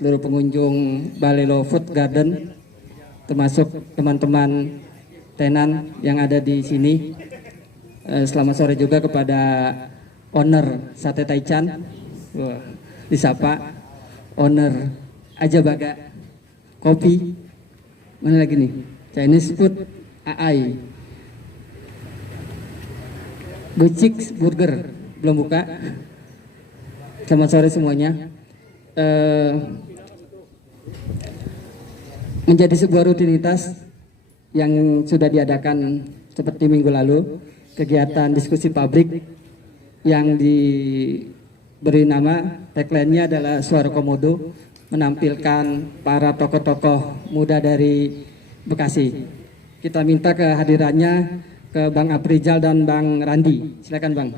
seluruh pengunjung Balelo Food Garden, termasuk teman-teman tenan yang ada di sini. Selamat sore juga kepada owner Sate Taichan, disapa owner Aja Baga Kopi, mana lagi nih, Chinese Food AI, Gucix Burger belum buka. Selamat sore semuanya. Menjadi sebuah rutinitas yang sudah diadakan seperti minggu lalu, kegiatan diskusi pabrik yang diberi nama, tagline-nya adalah Suara Komodo, menampilkan para tokoh-tokoh muda dari Bekasi. Kita minta kehadirannya ke Bang Aprijal dan Bang Randi. Silakan Bang.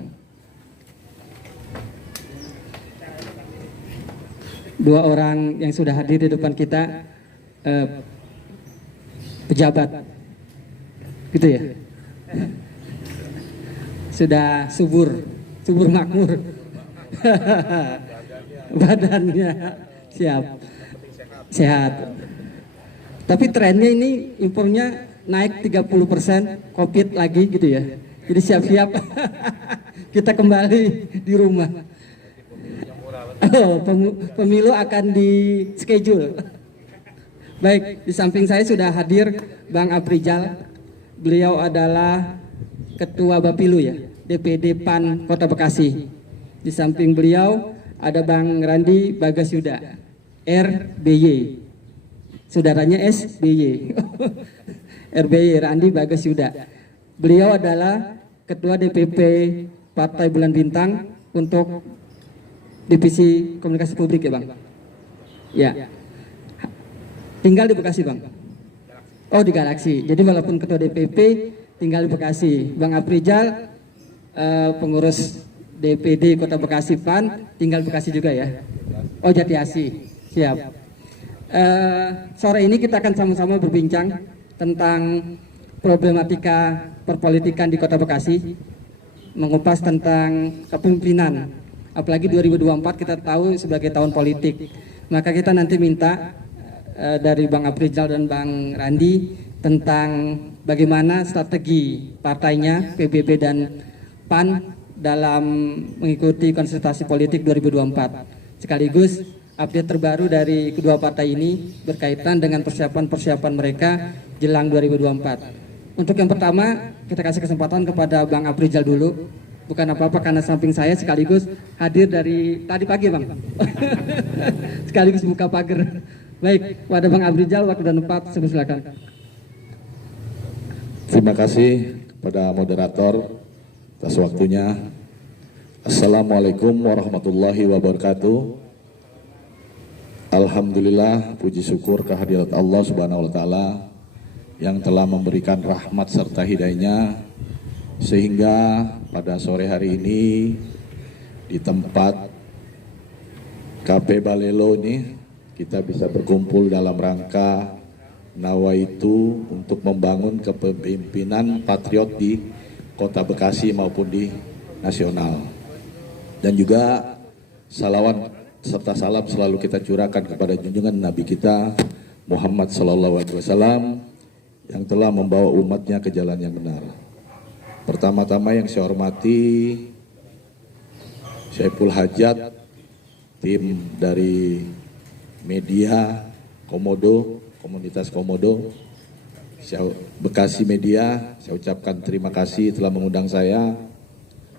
Dua orang yang sudah hadir di depan kita pejabat, gitu ya. Sudah subur makmur. Badannya siap, sehat. Tapi trennya ini impornya naik 30%, COVID lagi gitu ya. Jadi siap-siap kita kembali di rumah. Oh, pemilu akan di schedule. Baik, di samping saya sudah hadir Bang Aprijal. Beliau adalah Ketua Bapilu ya, DPD PAN Kota Bekasi. Di samping beliau ada Bang Randi Bagasyuda, RBY. Saudaranya SBY. RBY, Randi Bagasyuda. Beliau adalah Ketua DPP Partai Bulan Bintang untuk Divisi Komunikasi Publik ya Bang? Ya. Tinggal di Bekasi Bang? Oh di Galaksi. Jadi walaupun Ketua DPP tinggal di Bekasi. Bang Aprijal pengurus DPD Kota Bekasi PAN tinggal di Bekasi juga ya? Oh Jatiasi. Siap. Sore ini kita akan sama-sama berbincang tentang problematika perpolitikan di Kota Bekasi, mengupas tentang kepemimpinan. Apalagi 2024 kita tahu sebagai tahun politik. Maka kita nanti minta dari Bang Aprijal dan Bang Randi tentang bagaimana strategi partainya PBB dan PAN dalam mengikuti konsultasi politik 2024. Sekaligus update terbaru dari kedua partai ini berkaitan dengan persiapan-persiapan mereka jelang 2024. Untuk yang pertama, kita kasih kesempatan kepada Bang Aprijal dulu. Bukan apa-apa karena samping saya sekaligus hadir dari tadi pagi Bang. Sekaligus buka pagar. Baik, pada Bang Aprijal, waktu dan tempat, silakan. Terima kasih kepada moderator atas waktunya. Assalamualaikum warahmatullahi wabarakatuh. Alhamdulillah, puji syukur kehadirat Allah Subhanahu wa taala yang telah memberikan rahmat serta hidayahnya sehingga pada sore hari ini di tempat KP Balelo ini kita bisa berkumpul dalam rangka nawaitu untuk membangun kepemimpinan patriot di Kota Bekasi maupun di nasional. Dan juga salawat serta salam selalu kita curahkan kepada junjungan Nabi kita Muhammad SAW yang telah membawa umatnya ke jalan yang benar. Pertama-tama yang saya hormati Syaiful Hajat, tim dari media Komodo, komunitas Komodo, Bekasi Media, saya ucapkan terima kasih telah mengundang saya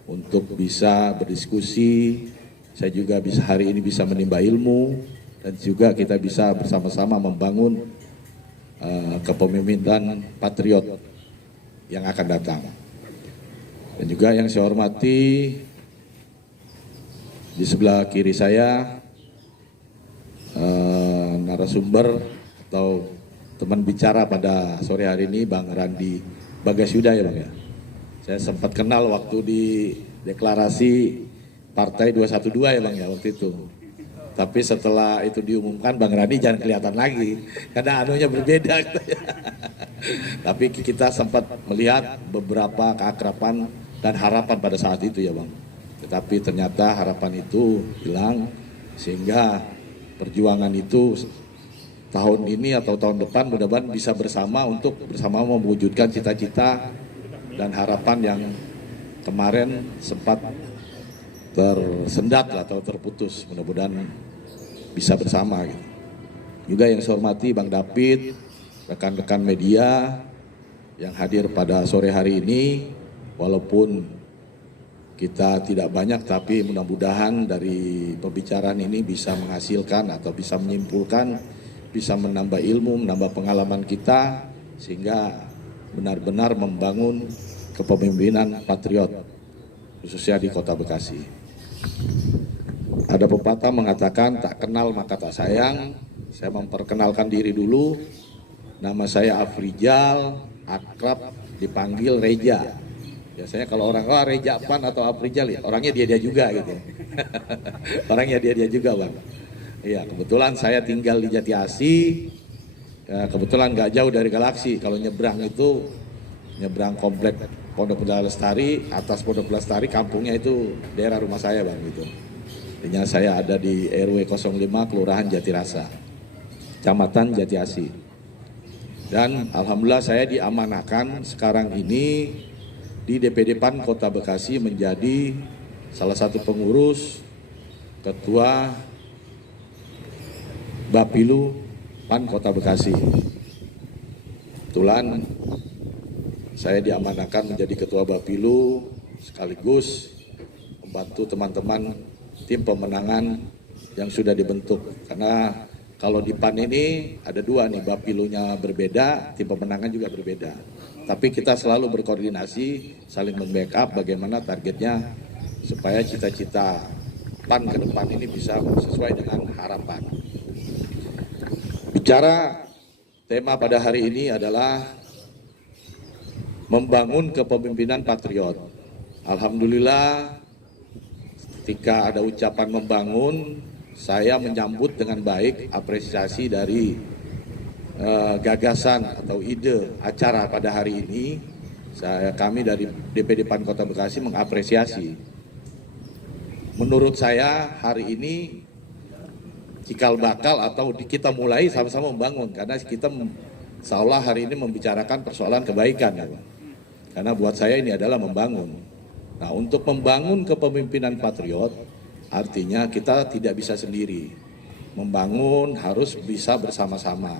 untuk bisa berdiskusi. Saya juga bisa hari ini bisa menimba ilmu dan juga kita bisa bersama-sama membangun kepemimpinan patriot yang akan datang. Dan juga yang saya hormati di sebelah kiri saya narasumber atau teman bicara pada sore hari ini Bang Randi Bagasyuda ya Bang ya. Saya sempat kenal waktu di deklarasi Partai 212 ya Bang ya waktu itu. Tapi setelah itu diumumkan Bang Randi jangan kelihatan lagi karena anunya berbeda. Tapi kita sempat melihat beberapa keakraban dan harapan pada saat itu ya Bang. Tetapi ternyata harapan itu hilang sehingga perjuangan itu tahun ini atau tahun depan mudah-mudahan bisa bersama untuk bersama mewujudkan cita-cita dan harapan yang kemarin sempat tersendat atau terputus, mudah-mudahan bisa bersama gitu. Juga yang saya hormati Bang David, rekan-rekan media yang hadir pada sore hari ini, walaupun kita tidak banyak tapi mudah-mudahan dari pembicaraan ini bisa menghasilkan atau bisa menyimpulkan, bisa menambah ilmu, menambah pengalaman kita sehingga benar-benar membangun kepemimpinan patriot khususnya di Kota Bekasi. Ada pepatah mengatakan tak kenal maka tak sayang. Saya memperkenalkan diri dulu. Nama saya Afrijal, akrab dipanggil Reja. Biasanya kalau orang Reja Pan atau Afrijal ya orangnya dia juga gitu. Orangnya dia juga Bang. Iya, kebetulan saya tinggal di Jati Asih. Ya, kebetulan nggak jauh dari Galaksi. Kalau nyebrang itu nyebrang komplek Pondok Indah Lestari, atas Pondok Lestari kampungnya itu daerah rumah saya Bang gitu. Artinya saya ada di RW 05 Kelurahan Jatirasa, Kecamatan Jati Asih. Dan alhamdulillah saya diamanahkan sekarang ini di DPD PAN Kota Bekasi menjadi salah satu pengurus ketua Bapilu PAN Kota Bekasi. Kebetulan saya diamanahkan menjadi ketua Bapilu sekaligus membantu teman-teman tim pemenangan yang sudah dibentuk. Karena kalau di PAN ini ada dua nih, Bapilunya berbeda, tim pemenangan juga berbeda. Tapi kita selalu berkoordinasi, saling membackup bagaimana targetnya supaya cita-cita PAN ke depan ini bisa sesuai dengan harapan. Bicara tema pada hari ini adalah membangun kepemimpinan patriot. Alhamdulillah ketika ada ucapan membangun, saya menyambut dengan baik apresiasi dari gagasan atau ide acara pada hari ini. Kami dari DPD PAN Kota Bekasi mengapresiasi. Menurut saya hari ini cikal bakal atau kita mulai sama-sama membangun karena kita seolah hari ini membicarakan persoalan kebaikan ya Pak. Karena buat saya ini adalah membangun. Nah, untuk membangun kepemimpinan patriot artinya kita tidak bisa sendiri. Membangun harus bisa bersama-sama.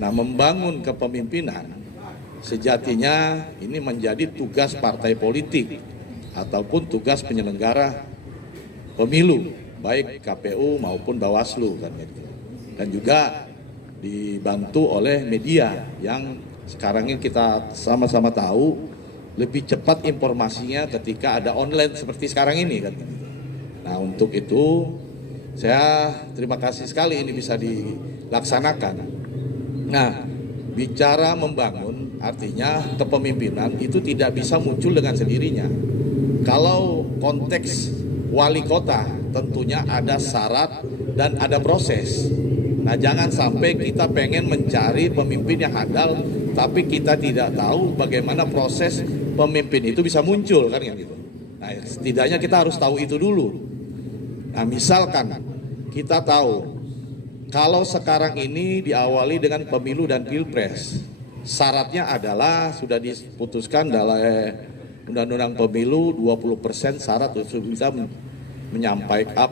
Nah, membangun kepemimpinan sejatinya ini menjadi tugas partai politik ataupun tugas penyelenggara pemilu, baik KPU maupun Bawaslu kan gitu. Dan juga dibantu oleh media yang sekarang ini kita sama-sama tahu lebih cepat informasinya ketika ada online seperti sekarang ini kan. Nah, untuk itu saya terima kasih sekali ini bisa dilaksanakan. Nah, bicara membangun artinya kepemimpinan itu tidak bisa muncul dengan sendirinya. Kalau konteks wali kota tentunya ada syarat dan ada proses. Nah, jangan sampai kita pengen mencari pemimpin yang handal tapi kita tidak tahu bagaimana proses pemimpin itu bisa muncul kan gitu. Nah, setidaknya kita harus tahu itu dulu. Nah, misalkan kita tahu kalau sekarang ini diawali dengan pemilu dan pilpres, syaratnya adalah sudah diputuskan dalam Undang-Undang Pemilu 20% syarat untuk bisa menyampaikan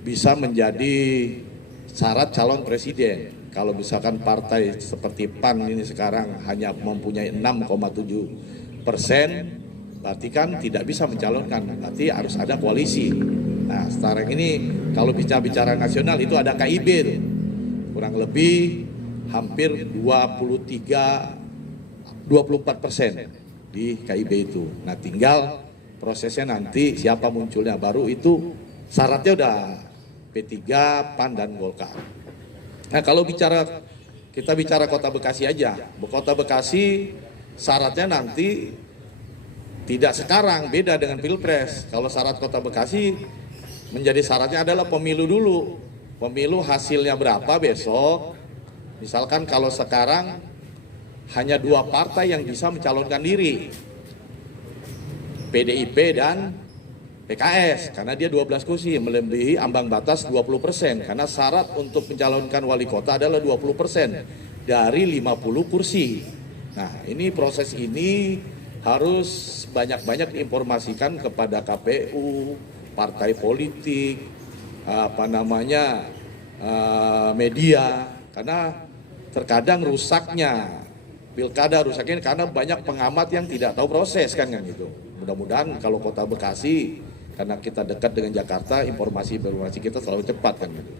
bisa menjadi syarat calon presiden. Kalau misalkan partai seperti PAN ini sekarang hanya mempunyai 6,7%, berarti kan tidak bisa mencalonkan, berarti harus ada koalisi. Nah, sekarang ini kalau bicara nasional itu ada KIB tuh. Kurang lebih hampir 24% di KIB itu. Nah, tinggal prosesnya nanti siapa munculnya, baru itu syaratnya udah P3, PAN dan Golkar. Nah, kalau kita bicara Kota Bekasi aja, Kota Bekasi syaratnya nanti tidak sekarang, beda dengan Pilpres. Kalau syarat Kota Bekasi menjadi syaratnya adalah pemilu dulu. Pemilu hasilnya berapa besok, misalkan kalau sekarang hanya 2 partai yang bisa mencalonkan diri, PDIP dan PKS karena dia 12 kursi melebihi ambang batas 20%, karena syarat untuk mencalonkan wali kota adalah 20% dari 50 kursi. Nah, ini proses ini harus banyak-banyak diinformasikan kepada KPU, partai politik, media, karena terkadang rusaknya pilkada karena banyak pengamat yang tidak tahu proses kan gitu. Mudah-mudahan kalau Kota Bekasi, karena kita dekat dengan Jakarta, informasi kita selalu cepat kan gitu.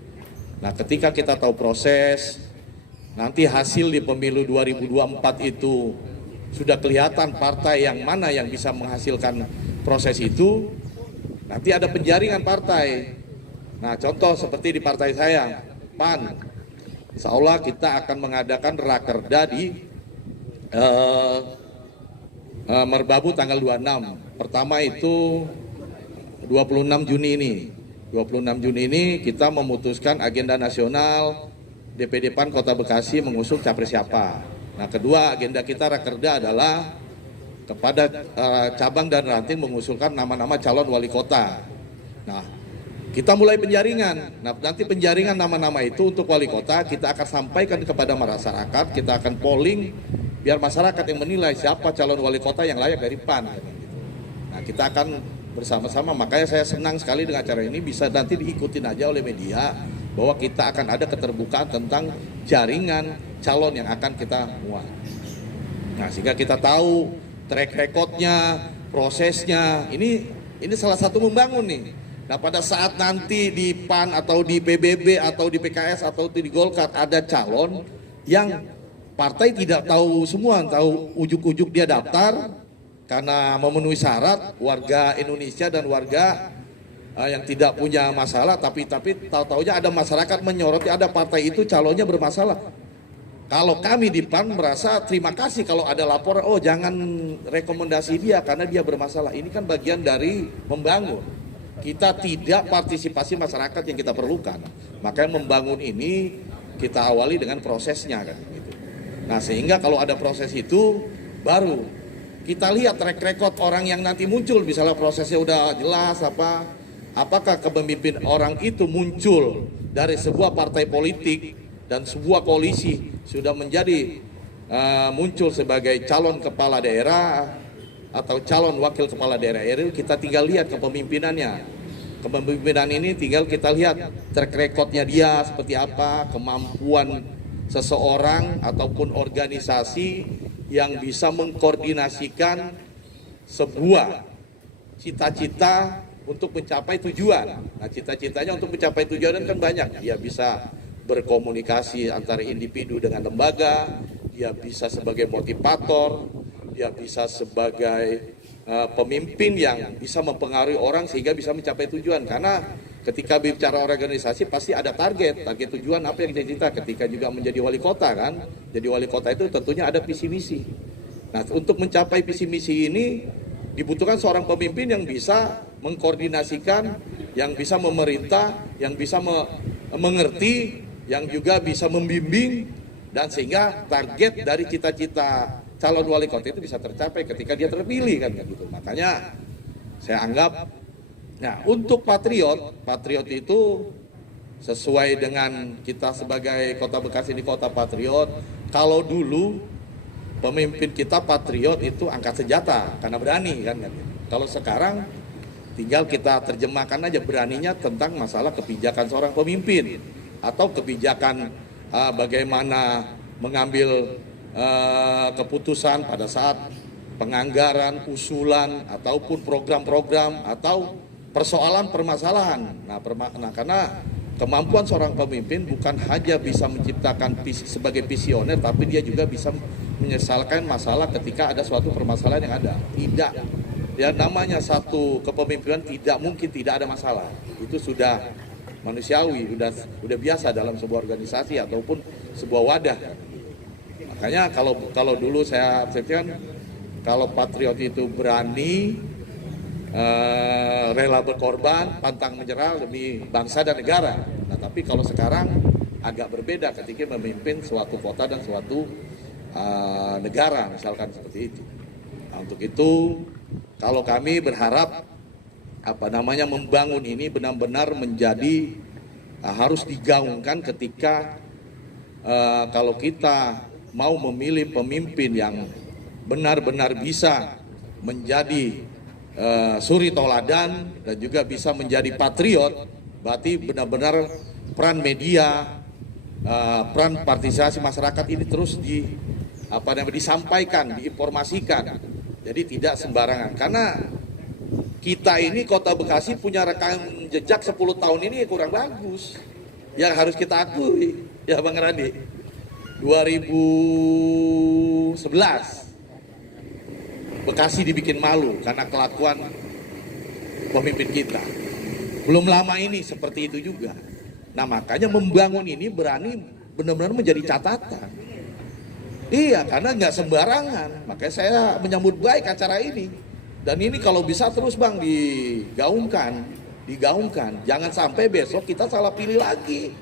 Nah, ketika kita tahu proses, nanti hasil di pemilu 2024 itu sudah kelihatan partai yang mana yang bisa menghasilkan proses itu, nanti ada penjaringan partai. Nah, contoh seperti di partai saya, PAN, insya Allah kita akan mengadakan rakerda di Merbabu tanggal 26. Pertama itu 26 Juni ini. 26 Juni ini kita memutuskan agenda nasional DPD PAN Kota Bekasi mengusung capres siapa. Nah, kedua agenda kita rakerda adalah kepada cabang dan ranting mengusulkan nama-nama calon wali kota. Nah, kita mulai penjaringan. Nah, nanti penjaringan nama-nama itu untuk wali kota kita akan sampaikan kepada masyarakat, kita akan polling biar masyarakat yang menilai siapa calon wali kota yang layak dari PAN. Nah, kita akan bersama-sama, makanya saya senang sekali dengan acara ini, bisa nanti diikutin aja oleh media bahwa kita akan ada keterbukaan tentang jaringan calon yang akan kita muat. Nah, sehingga kita tahu track recordnya, prosesnya, ini salah satu membangun nih. Nah, pada saat nanti di PAN atau di PBB atau di PKS atau di Golkar ada calon yang partai tidak tahu semua, tahu ujuk-ujuk dia daftar karena memenuhi syarat warga Indonesia dan warga yang tidak punya masalah, tapi tahu-taunya ada masyarakat menyoroti ada partai itu calonnya bermasalah. Kalau kami di PAN merasa terima kasih kalau ada laporan, oh jangan rekomendasi dia karena dia bermasalah. Ini kan bagian dari membangun. Kita tidak partisipasi masyarakat yang kita perlukan. Makanya membangun ini kita awali dengan prosesnya kan gitu. Nah, sehingga kalau ada proses itu baru kita lihat track record orang yang nanti muncul, misalnya prosesnya udah jelas apakah kepemimpinan orang itu muncul dari sebuah partai politik dan sebuah koalisi sudah menjadi muncul sebagai calon kepala daerah atau calon wakil kepala daerah itu, kita tinggal lihat kepemimpinannya. Kepemimpinan ini tinggal kita lihat track recordnya dia seperti apa, kemampuan seseorang ataupun organisasi yang bisa mengkoordinasikan sebuah cita-cita untuk mencapai tujuan. Nah, cita-citanya untuk mencapai tujuan kan banyak. Dia bisa berkomunikasi antara individu dengan lembaga, dia bisa sebagai motivator, dia bisa sebagai pemimpin yang bisa mempengaruhi orang sehingga bisa mencapai tujuan. Karena ketika bicara organisasi pasti ada target tujuan apa yang kita ketika juga menjadi wali kota kan. Jadi wali kota itu tentunya ada visi misi. Nah, untuk mencapai visi misi ini dibutuhkan seorang pemimpin yang bisa mengkoordinasikan, yang bisa memerintah, yang bisa mengerti, yang juga bisa membimbing, dan sehingga target dari cita-cita calon wali kota itu bisa tercapai ketika dia terpilih kan gitu. Makanya saya anggap, nah untuk patriot itu sesuai dengan kita sebagai Kota Bekasi ini kota patriot. Kalau dulu pemimpin kita patriot itu angkat senjata karena berani kan. Kalau sekarang tinggal kita terjemahkan aja beraninya tentang masalah kebijakan seorang pemimpin atau kebijakan bagaimana mengambil keputusan pada saat penganggaran, usulan ataupun program-program atau persoalan permasalahan. Nah, karena kemampuan seorang pemimpin bukan hanya bisa menciptakan sebagai visioner, tapi dia juga bisa menyelesaikan masalah ketika ada suatu permasalahan yang ada. Tidak, ya namanya satu kepemimpinan tidak mungkin tidak ada masalah. Itu sudah manusiawi, udah biasa dalam sebuah organisasi ataupun sebuah wadah. Makanya kalau dulu saya pikirkan kalau patriot itu berani, rela berkorban, pantang menyerah demi bangsa dan negara. Nah, tapi kalau sekarang agak berbeda ketika memimpin suatu kota dan suatu negara, misalkan seperti itu. Nah, untuk itu, kalau kami berharap membangun ini benar-benar menjadi harus digaungkan ketika kalau kita mau memilih pemimpin yang benar-benar bisa menjadi suri toladan dan juga bisa menjadi patriot, berarti benar-benar peran media, peran partisipasi masyarakat ini terus disampaikan, diinformasikan. Jadi tidak sembarangan, karena kita ini Kota Bekasi punya rekam jejak 10 tahun ini kurang bagus, yang harus kita akui ya Bang Randi. 2011 Bekasi dibikin malu karena kelakuan pemimpin kita. Belum lama ini seperti itu juga. Nah makanya membangun ini berani benar-benar menjadi catatan. Iya, karena nggak sembarangan. Makanya saya menyambut baik acara ini. Dan ini kalau bisa terus Bang digaungkan. Jangan sampai besok kita salah pilih lagi.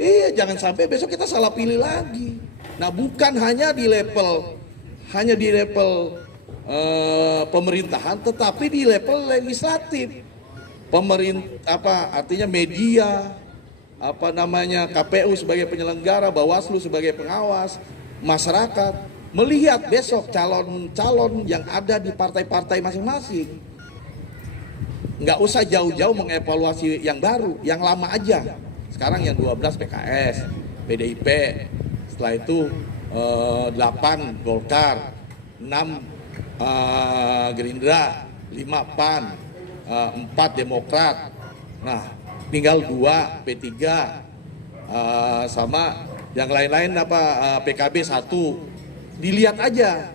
Iya, jangan sampai besok kita salah pilih lagi. Nah bukan hanya di level pemerintahan, tetapi di level legislatif. Artinya media, KPU sebagai penyelenggara, Bawaslu sebagai pengawas, masyarakat melihat besok calon-calon yang ada di partai-partai masing-masing. Nggak usah jauh-jauh mengevaluasi yang baru, yang lama aja. Sekarang yang 12 PKS, PDIP, setelah itu 8 Golkar, 6 Gerindra, 5 PAN, 4 Demokrat. Nah, tinggal 2 P3 sama yang lain-lain PKB 1. Dilihat aja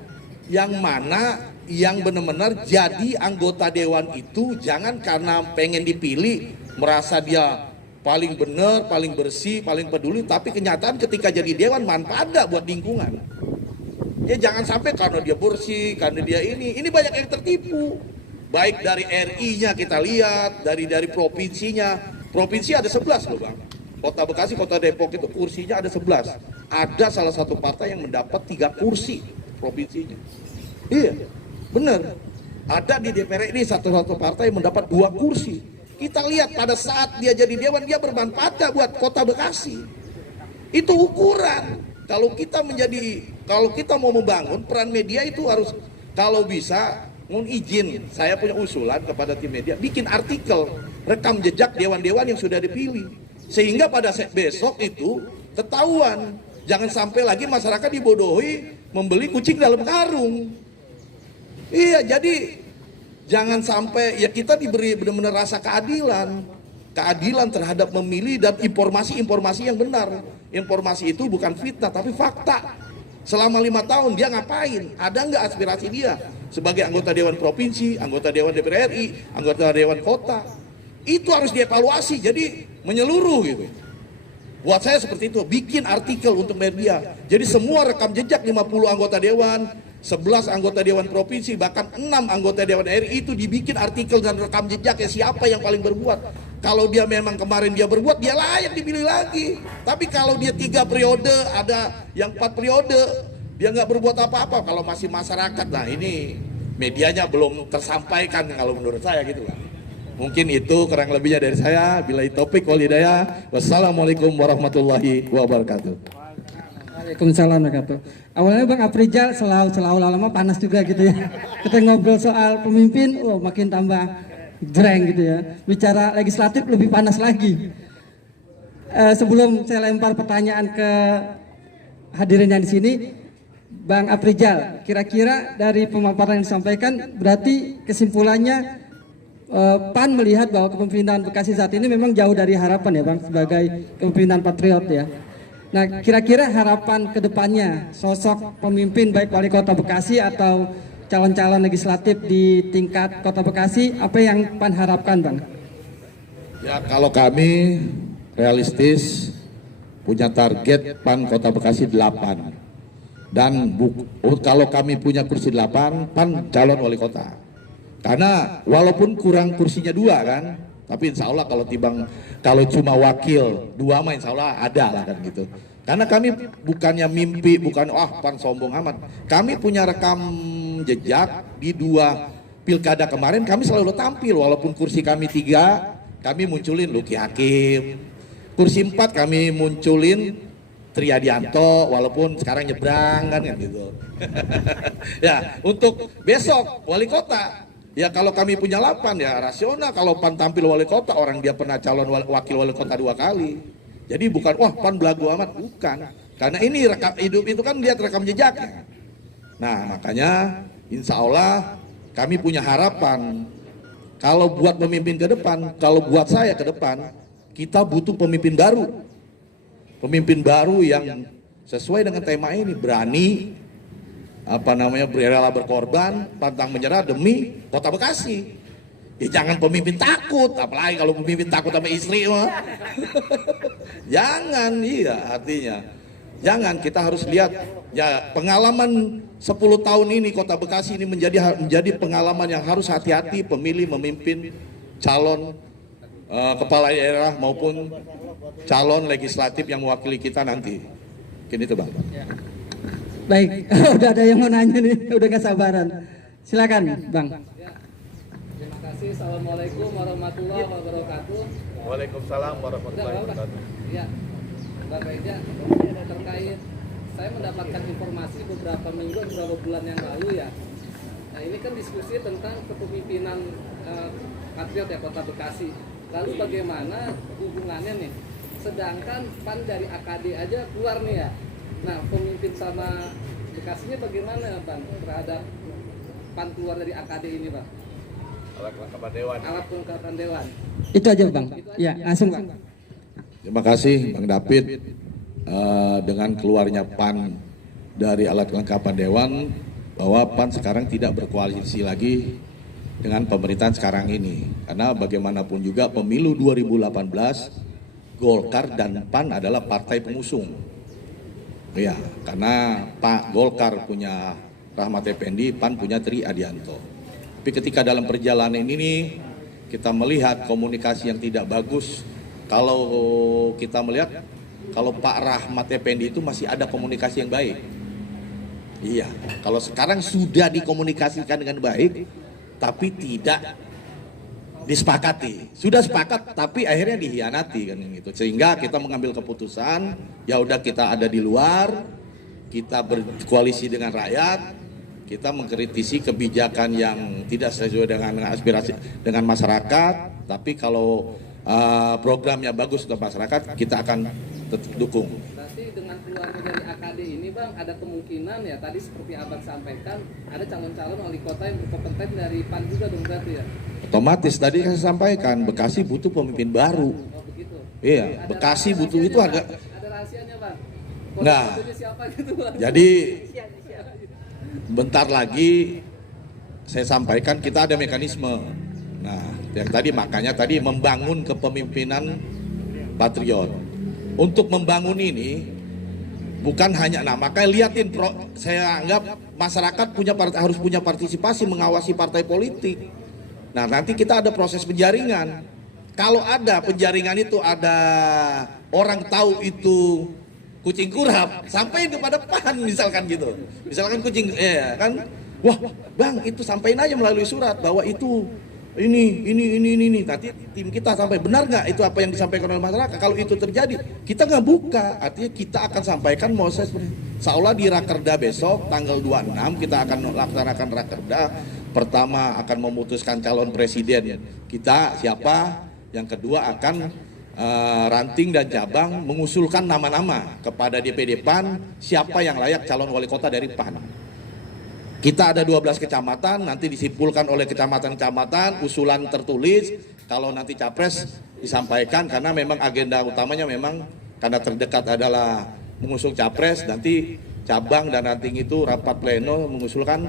yang mana yang benar-benar jadi anggota dewan itu, jangan karena pengen dipilih merasa dia paling benar, paling bersih, paling peduli, tapi kenyataan ketika jadi dewan manfaat ada buat lingkungan. Ya jangan sampai karena dia bersih, karena dia ini banyak yang tertipu. Baik dari RI-nya kita lihat, dari provinsinya. Provinsi ada 11 loh Bang. Kota Bekasi, Kota Depok itu kursinya ada 11. Ada salah satu partai yang mendapat 3 kursi provinsinya. Iya, benar. Ada di DPR ini satu partai yang mendapat 2 kursi. Kita lihat pada saat dia jadi dewan, dia bermanfaat gak buat Kota Bekasi? Itu ukuran. Kalau kita mau membangun peran media itu harus, kalau bisa, mohon izin, saya punya usulan kepada tim media, bikin artikel rekam jejak dewan-dewan yang sudah dipilih, sehingga pada besok itu ketahuan. Jangan sampai lagi masyarakat dibodohi membeli kucing dalam karung. Iya, jadi jangan sampai ya kita diberi benar-benar rasa keadilan terhadap memilih dan informasi-informasi yang benar. Informasi itu bukan fitnah tapi fakta. Selama 5 tahun dia ngapain? Ada nggak aspirasi dia sebagai anggota Dewan Provinsi, anggota Dewan DPR RI, anggota Dewan Kota? Itu harus dievaluasi, jadi menyeluruh gitu. Buat saya seperti itu, bikin artikel untuk media. Jadi semua rekam jejak 50 anggota Dewan, 11 anggota Dewan Provinsi, bahkan 6 anggota Dewan RI itu dibikin artikel dan rekam jejaknya siapa yang paling berbuat. Kalau dia memang kemarin dia berbuat, dia layak dipilih lagi. Tapi kalau dia 3 periode, ada yang 4 periode, dia nggak berbuat apa-apa. Kalau masih masyarakat, nah ini medianya belum tersampaikan kalau menurut saya gitu kan. Mungkin itu kurang lebihnya dari saya. Billahi taufik wal hidayah. Wassalamualaikum warahmatullahi wabarakatuh. Waalaikumsalam warahmatullahi wabarakatuh. Awalnya Bang Aprijal selalu lama panas juga gitu ya. Kita ngobrol soal pemimpin, makin tambah jreng gitu ya. Bicara legislatif lebih panas lagi. Sebelum saya lempar pertanyaan ke hadirin yang di sini, Bang Aprijal, kira-kira dari pemaparan yang disampaikan, berarti kesimpulannya PAN melihat bahwa kepemimpinan Bekasi saat ini memang jauh dari harapan ya Bang, sebagai kepemimpinan patriot ya. Nah, kira-kira harapan kedepannya sosok pemimpin baik wali kota Bekasi atau calon-calon legislatif di tingkat kota Bekasi, apa yang PAN harapkan Bang? Ya kalau kami realistis punya target PAN kota Bekasi 8. Dan kalau kami punya kursi 8, PAN calon wali kota. Karena walaupun kurang kursinya 2 kan, tapi insya Allah kalau cuma wakil 2 mah insya Allah ada lah kan gitu. Karena kami bukannya mimpi, bukan PAN sombong amat. Kami punya rekam jejak di 2 pilkada kemarin kami selalu tampil, walaupun kursi kami 3, kami munculin Luki Hakim. Kursi 4 kami munculin Triadianto, walaupun sekarang nyebrang kan gitu. Ya, untuk besok wali kota, ya kalau kami punya 8 ya rasional kalau PAN tampil wali kota, orang dia pernah calon wakil wali kota 2 kali. Jadi bukan wah PAN belagu amat, bukan. Karena ini rekam hidup itu kan lihat rekam jejaknya. Nah, makanya insya Allah kami punya harapan kalau buat pemimpin ke depan, kalau buat saya ke depan, kita butuh pemimpin baru. Pemimpin baru yang sesuai dengan tema ini, berani, rela berkorban, pantang menyerah demi Kota Bekasi. Ya jangan pemimpin takut, apalagi kalau pemimpin takut sama istri mah. Jangan, iya artinya. Jangan, kita harus lihat ya pengalaman 10 tahun ini Kota Bekasi ini menjadi pengalaman yang harus hati-hati pemilih memimpin calon kepala daerah maupun calon legislatif yang mewakili kita nanti. Mungkin itu Bang. Baik, udah ada yang mau nanya nih, udah gak sabaran. Silakan Bang. Terima kasih. Assalamualaikum warahmatullahi wabarakatuh. Waalaikumsalam warahmatullahi wabarakatuh. Ya, Bang Reja, terkait saya mendapatkan informasi beberapa minggu, beberapa bulan yang lalu ya. Nah ini kan diskusi tentang kepemimpinan Patriot ya Kota Bekasi. Lalu bagaimana hubungannya nih? Sedangkan PAN dari AKD aja keluar nih ya. Nah pemimpin sama Bekasinya bagaimana Bang terhadap PAN keluar dari AKD ini Bang? Alat kelengkapan dewan. Alat kelengkapan dewan. Itu aja Bang. Ya, langsung Bang. Terima kasih Bang David. Dengan keluarnya PAN dari alat kelengkapan dewan, bahwa PAN sekarang tidak berkoalisi lagi dengan pemerintahan sekarang ini. Karena bagaimanapun juga pemilu 2018 Golkar dan PAN adalah partai pengusung. Ya, karena Pak Golkar punya Rahmat Effendi, PAN punya Triadianto. Tapi ketika dalam perjalanan ini kita melihat komunikasi yang tidak bagus. Kalau kita melihat kalau Pak Rahmat Effendi itu masih ada komunikasi yang baik. Iya, kalau sekarang sudah dikomunikasikan dengan baik, tapi tidak disepakati. Sudah sepakat, tapi akhirnya dihianati kan gitu. Sehingga kita mengambil keputusan, ya udah kita ada di luar, kita berkoalisi dengan rakyat, kita mengkritisi kebijakan yang tidak sesuai dengan aspirasi dengan masyarakat. Tapi kalau programnya bagus untuk masyarakat, kita akan tetap dukung. Berarti dengan keluarnya dari AKD ini Bang, ada kemungkinan ya tadi seperti Abang sampaikan, ada calon-calon wali kota yang berkompeten dari PAN juga dong berarti ya? Otomatis tadi saya sampaikan, Bekasi butuh pemimpin baru. Oh begitu? Iya, Bekasi butuh itu Ada ada. rahasianya Bang? Nah, Siapa gitu Bang? jadi bentar lagi saya sampaikan kita ada mekanisme. Nah, yang tadi makanya tadi membangun kepemimpinan Patriot. Untuk membangun ini bukan hanya makanya liatin saya anggap masyarakat harus punya partisipasi mengawasi partai politik. Nah, nanti kita ada proses penjaringan. Kalau ada penjaringan itu ada orang tahu itu kucing kurap, sampai kepada PAN misalkan gitu. Misalkan kucing kan, wah, Bang, itu sampaikan aja melalui surat bahwa itu ini nanti tim kita sampai benar nggak itu apa yang disampaikan oleh masyarakat. Kalau itu terjadi kita nggak buka, artinya kita akan sampaikan mau saya seperti seolah di rakerda besok tanggal 26 kita akan laksanakan rakerda. Pertama akan memutuskan calon presiden kita siapa, yang kedua akan ranting dan cabang mengusulkan nama-nama kepada DPD PAN siapa yang layak calon wali kota dari PAN. Kita ada 12 kecamatan, nanti disimpulkan oleh kecamatan-kecamatan, usulan tertulis, kalau nanti capres disampaikan, karena memang agenda utamanya memang karena terdekat adalah mengusung capres, nanti cabang dan ranting itu rapat pleno mengusulkan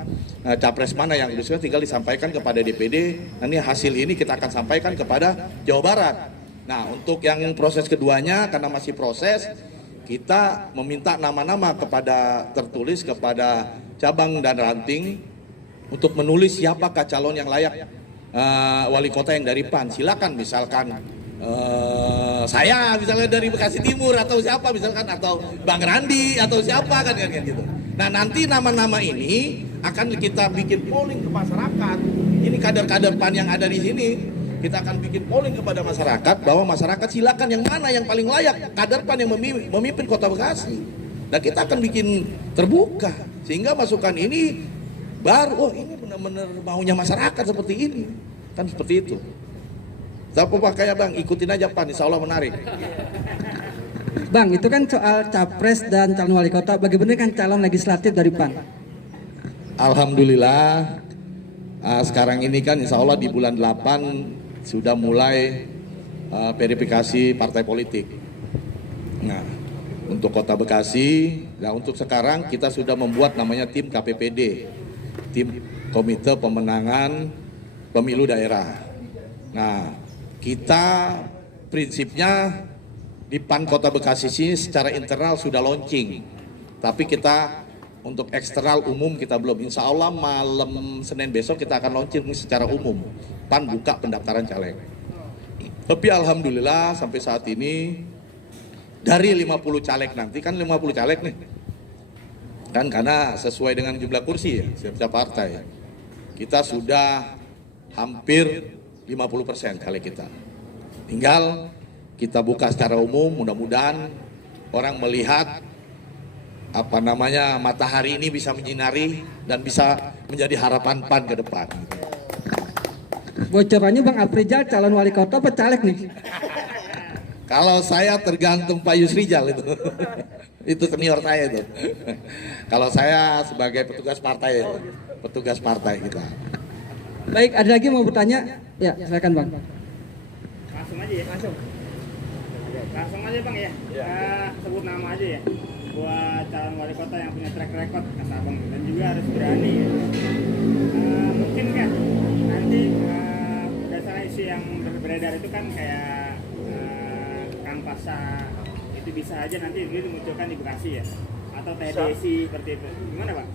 capres mana yang diusulkan, tinggal disampaikan kepada DPD, nanti hasil ini kita akan sampaikan kepada Jawa Barat. Nah, untuk yang proses keduanya, karena masih proses, kita meminta nama-nama kepada tertulis kepada cabang dan ranting untuk menulis siapakah calon yang layak wali kota yang dari PAN. Silakan misalkan saya misalnya dari Bekasi Timur atau siapa misalkan, atau Bang Randi atau siapa kan gitu. Nah, nanti nama-nama ini akan kita bikin polling ke masyarakat. Ini kader-kader PAN yang ada di sini, kita akan bikin polling kepada masyarakat bahwa masyarakat silakan yang mana yang paling layak kader PAN yang memimpin Kota Bekasi. Dan kita akan bikin terbuka sehingga masukan ini baru, oh ini benar-benar maunya masyarakat seperti ini. Kan seperti itu. Siapa pakai ya Bang, ikutin aja PAN, insya Allah menarik. Bang, itu kan soal capres dan calon wali kota, bagaimana kan calon legislatif dari PAN? Alhamdulillah, sekarang ini kan insya Allah di bulan 8 sudah mulai verifikasi partai politik. Nah, untuk Kota Bekasi, nah untuk sekarang kita sudah membuat namanya tim KPPD, tim Komite Pemenangan Pemilu Daerah. Nah, kita prinsipnya di PAN Kota Bekasi sini secara internal sudah launching, tapi kita untuk eksternal umum kita belum. Insya Allah malam Senin besok kita akan launching secara umum. PAN buka pendaftaran caleg. Tapi alhamdulillah sampai saat ini dari 50 caleg nanti, kan 50 caleg nih. Kan karena sesuai dengan jumlah kursi ya, setiap partai. Kita sudah hampir 50% caleg kita. Tinggal kita buka secara umum, mudah-mudahan orang melihat matahari ini bisa menyinari dan bisa menjadi harapan PAN ke depan. Bocorannya Bang Aprijal calon wali kota apa caleg nih? Kalau saya tergantung Pak Yusrijal itu. Itu senior saya itu. Kalau saya sebagai petugas partai kita. Baik, ada lagi mau bertanya? Ya, silakan Bang. Langsung aja ya. Langsung aja Bang ya. Sebut nama aja ya. Buat calon wali kota yang punya track record kata Abang, dan juga harus berani ya. Mungkin kan nanti berdasarkan isu yang beredar itu kan kayak Kang Pasha itu bisa aja nanti dimunculkan di Bekasi ya, atau TDSI seperti itu. Gimana Bang?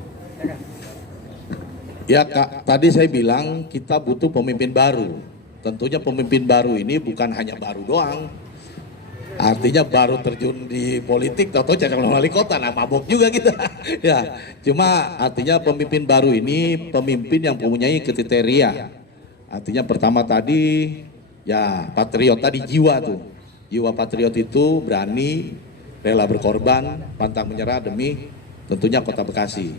Ya Kak, tadi saya bilang kita butuh pemimpin baru. Tentunya pemimpin baru ini bukan hanya baru doang. Artinya baru terjun di politik, atau calon wali kota, nah mabok juga kita. Ya, cuma artinya pemimpin baru ini pemimpin yang mempunyai kriteria. Artinya pertama tadi, ya patriot tadi, jiwa tuh. Jiwa patriot itu berani, rela berkorban, pantang menyerah demi tentunya Kota Bekasi.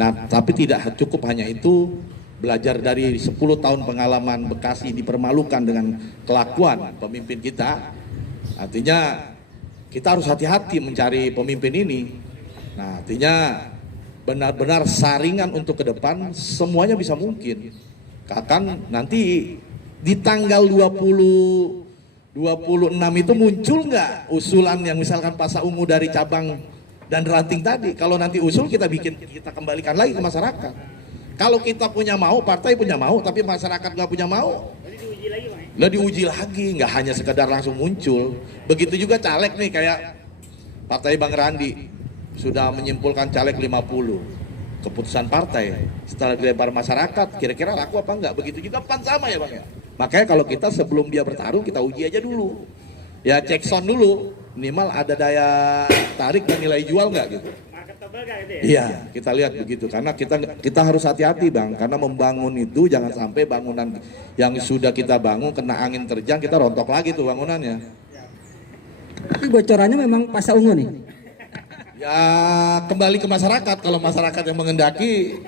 Nah, tapi tidak cukup hanya itu, belajar dari 10 tahun pengalaman Bekasi dipermalukan dengan kelakuan pemimpin kita. Artinya kita harus hati-hati mencari pemimpin ini. Nah, artinya benar-benar saringan untuk ke depan semuanya bisa mungkin. Bahkan nanti di tanggal 26 itu muncul nggak usulan yang misalkan Pasha Ungu dari cabang dan ranting tadi. Kalau nanti usul kita kembalikan lagi ke masyarakat. Kalau kita punya mau, partai punya mau, tapi masyarakat nggak punya mau, lah diuji lagi, nggak hanya sekedar langsung muncul. Begitu juga caleg nih, kayak partai Bang Randi sudah menyimpulkan caleg 50. Keputusan partai setelah dilempar masyarakat, kira-kira laku apa enggak? Begitu juga PAN sama ya Bang ya. Makanya kalau kita sebelum dia bertarung, kita uji aja dulu. Ya cek sound dulu, minimal ada daya tarik dan nilai jual nggak gitu. Iya, kita lihat begitu, karena kita harus hati-hati Bang, karena membangun itu jangan sampai bangunan yang sudah kita bangun kena angin terjang, kita rontok lagi tuh bangunannya. Tapi bocorannya memang Pasha Ungu nih. Ya kembali ke masyarakat, kalau masyarakat yang mengendaki,